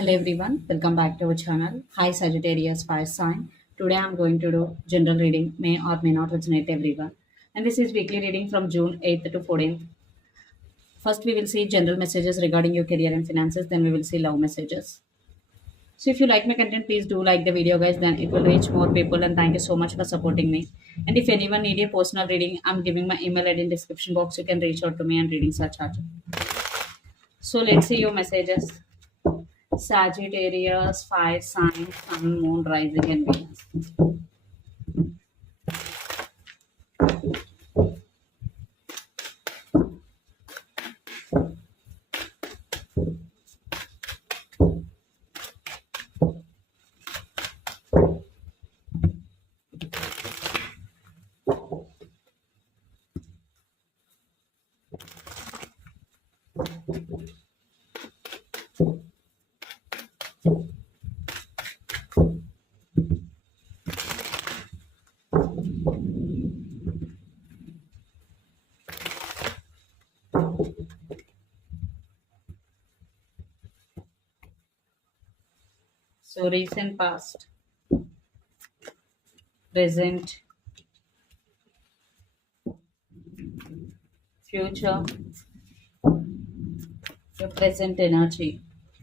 Hello everyone, welcome back to our channel. Hi Sagittarius Fire Sign. Today I'm going to do general reading, may or may not resonate everyone. And this is weekly reading from June 8th to 14th. First we will see general messages regarding your career and finances, then we will see love messages. So if you like my content, please do like the video guys, then it will reach more people and thank you so much for supporting me. And if anyone need a personal reading, I'm giving my email ID in description box. You can reach out to me and readings are charged. So let's see your messages. Sagittarius, fire sign, sun, moon, rising, and Venus. So recent past, present, future, your present energy.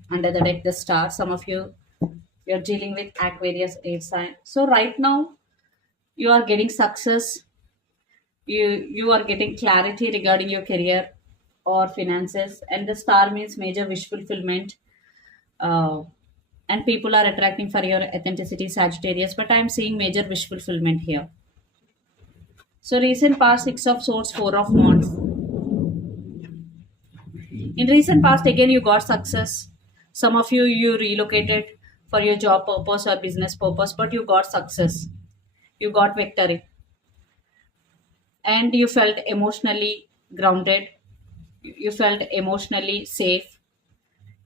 Under the deck, the star. Some of you, you're dealing with Aquarius air sign. So right now, you are getting success. You are getting clarity regarding your career or finances, and the star means major wish fulfillment. Uh, and people are attracting for your authenticity, Sagittarius. But I'm seeing major wish fulfillment here. So recent past, six of swords, four of wands. In recent past, again, you got success. Some of you relocated for your job purpose or business purpose, but you got success. You got victory. And you felt emotionally grounded. You felt emotionally safe.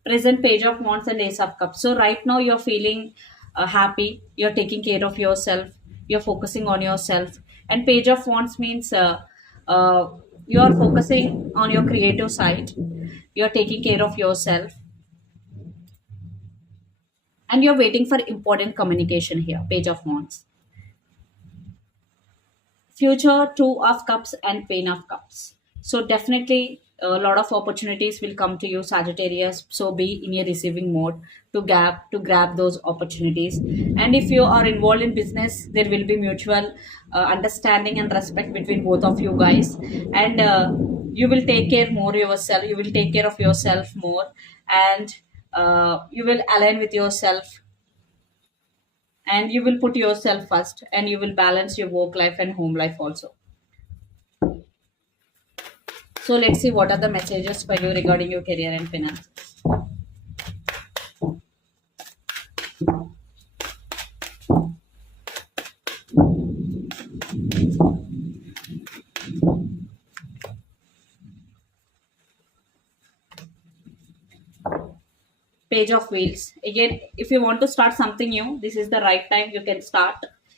Present page of wands and ace of cups. So right now you're feeling happy. You're taking care of yourself. You're focusing on yourself. And page of wands means uh, you're focusing on your creative side. You're taking care of yourself and you're waiting for important communication here. Page of wands, future, two of cups, and pain of cups. So definitely a lot of opportunities will come to you, Sagittarius. So be in a receiving mode to grab those opportunities. And if you are involved in business, there will be mutual understanding and respect between both of you guys. And you will take care more yourself. You will take care of yourself more, and you will align with yourself, and you will put yourself first, and you will balance your work life and home life also. So let's see what are the messages for you regarding your career and finances. Page of wheels. Again, if you want to start something new, this is the right time. You can start.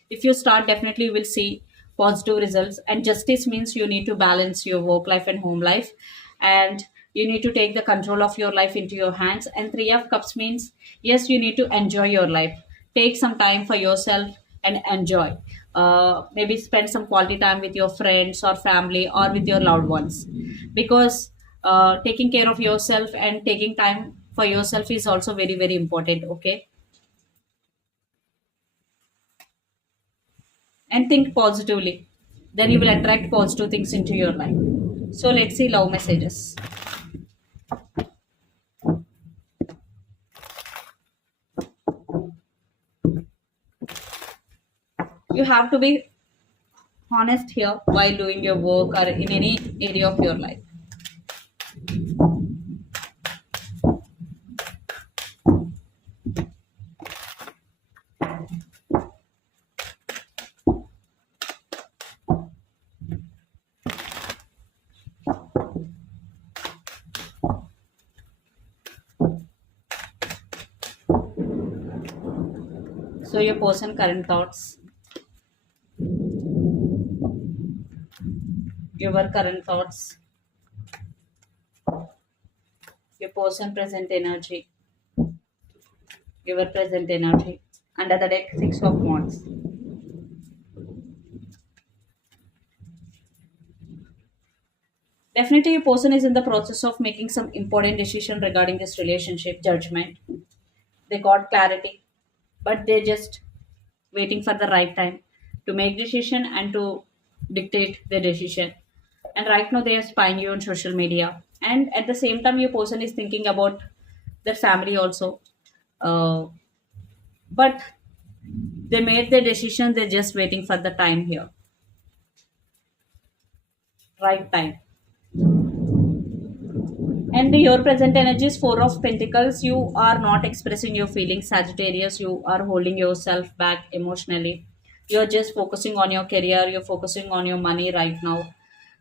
If you start, definitely you will see positive results. And justice means you need to balance your work life and home life, and you need to take the control of your life into your hands. And three of cups means yes, you need to enjoy your life. Take some time for yourself and enjoy. Maybe spend some quality time with your friends or family or with your loved ones, because taking care of yourself and taking time for yourself is also very very important. Okay, and think positively, then you will attract positive things into your life. So let's see love messages. You have to be honest here while doing your work or in any area of your life. So your person current thoughts, your current thoughts, your person present energy, your present energy. Under the deck, Six of Wands. Definitely, a person is in the process of making some important decision regarding this relationship. Judgment. They got clarity, but they're just waiting for the right time to make decision and to dictate their decision. And right now, they are spying you on social media, and at the same time, your person is thinking about their family also. Uh, but they made their decision. They're just waiting for the time here, right time. And your present energy is Four of Pentacles. You are not expressing your feelings, Sagittarius. You are holding yourself back emotionally. You're just focusing on your career. You're focusing on your money right now.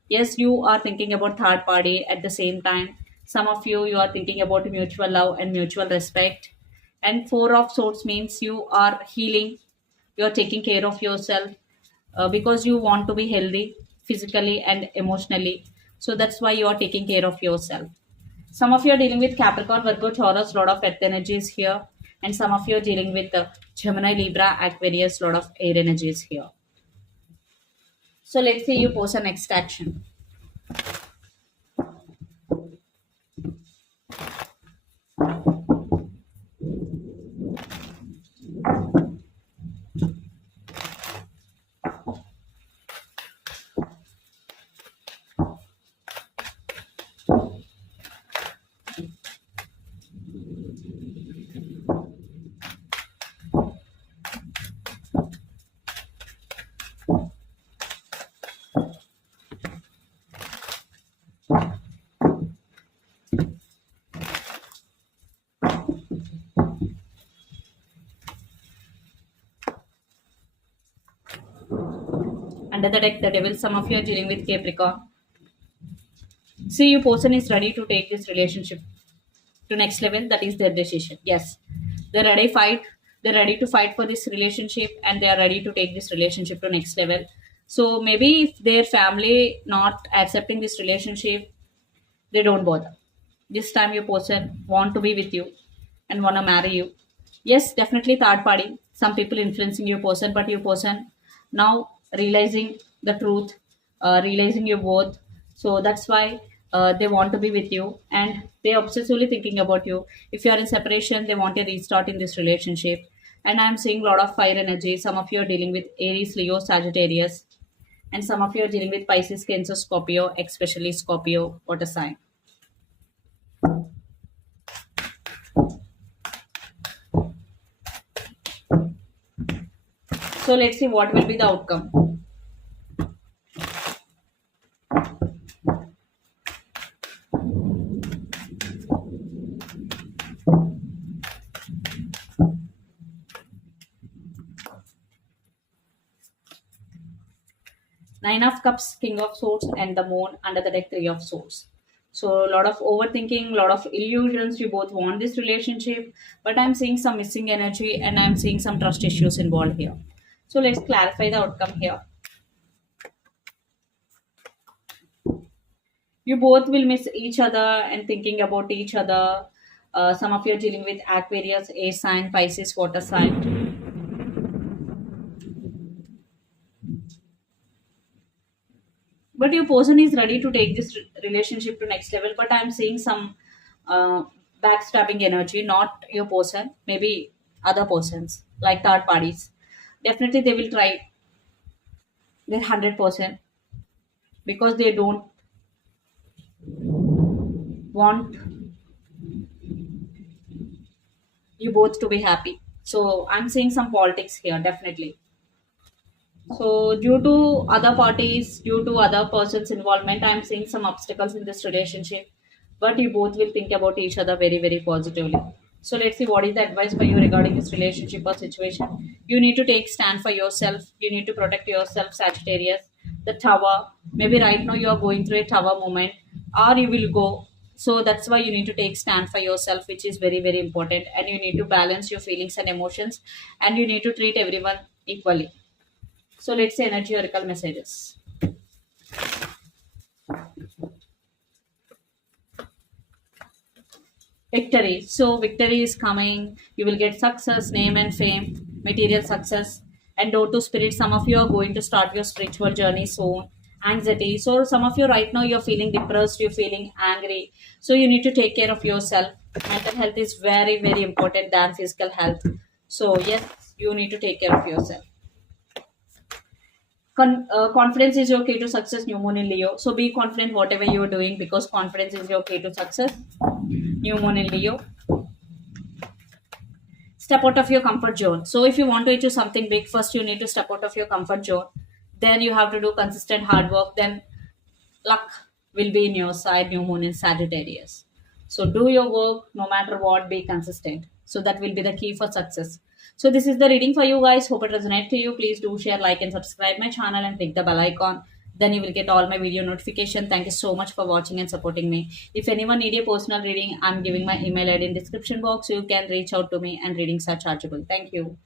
Yes, you are thinking about third party at the same time. Some of you are thinking about mutual love and mutual respect. And Four of Swords means you are healing. You're taking care of yourself because you want to be healthy physically and emotionally. So that's why you are taking care of yourself. Some of you are dealing with Capricorn, Virgo, Taurus, lot of earth energies here. And some of you are dealing with Gemini, Libra, Aquarius, lot of air energies here. So let's say you pose a next action. Under the deck, the devil, some of you are dealing with Capricorn. See, your person is ready to take this relationship to next level. That is their decision. Yes, they're ready fight. They're ready to fight for this relationship, and they are ready to take this relationship to next level. So maybe if their family not accepting this relationship, they don't bother. This time your person want to be with you and want to marry you. Yes, definitely third party. Some people influencing your person, but your person now realizing the truth, realizing your worth. So that's why they want to be with you and they obsessively thinking about you. If you are in separation, they want a restart in this relationship. And I'm seeing a lot of fire energy. Some of you are dealing with Aries, Leo, Sagittarius, and some of you are dealing with Pisces, Cancer, Scorpio, especially Scorpio water sign. So let's see what will be the outcome. Nine of Cups, King of Swords, and the Moon under the deck, Three of Swords. So a lot of overthinking, a lot of illusions. You both want this relationship, but I'm seeing some missing energy and I'm seeing some trust issues involved here. So let's clarify the outcome here. You both will miss each other and thinking about each other. Some of you are dealing with Aquarius, air sign, Pisces, water sign. But your person is ready to take this relationship to next level. But I'm seeing some uh, backstabbing energy, not your person, maybe other persons like third parties. Definitely, they will try their 100% because they don't want you both to be happy. So I'm seeing some politics here, definitely. So due to other parties, due to other persons' involvement, I'm seeing some obstacles in this relationship. But you both will think about each other very, very positively. So let's see what is the advice for you regarding this relationship or situation. You need to take stand for yourself. You need to protect yourself, Sagittarius. The tower. Maybe right now you are going through a tower moment, or you will go. So that's why you need to take stand for yourself, which is very, very important. And you need to balance your feelings and emotions, and you need to treat everyone equally. So let's say energy oracle messages. Victory. So victory is coming. You will get success, name and fame, material success, and door to spirit. Some of you are going to start your spiritual journey soon. Anxiety. So some of you right now you're feeling depressed, you're feeling angry. So you need to take care of yourself. Mental health is very, very important than physical health. So yes, you need to take care of yourself. Confidence is your key to success, new moon in Leo. So be confident whatever you're doing because confidence is your key to success, new moon in Leo. Step out of your comfort zone. So if you want to achieve something big, first you need to step out of your comfort zone. Then you have to do consistent hard work. Then luck will be in your side, new moon in Sagittarius. So do your work no matter what, be consistent. So that will be the key for success. So this is the reading for you guys. Hope it resonates to you. Please do share, like, and subscribe my channel and click the bell icon. Then you will get all my video notification. Thank you so much for watching and supporting me. If anyone need a personal reading, I'm giving my email ID in description box. So you can reach out to me and readings are chargeable. Thank you.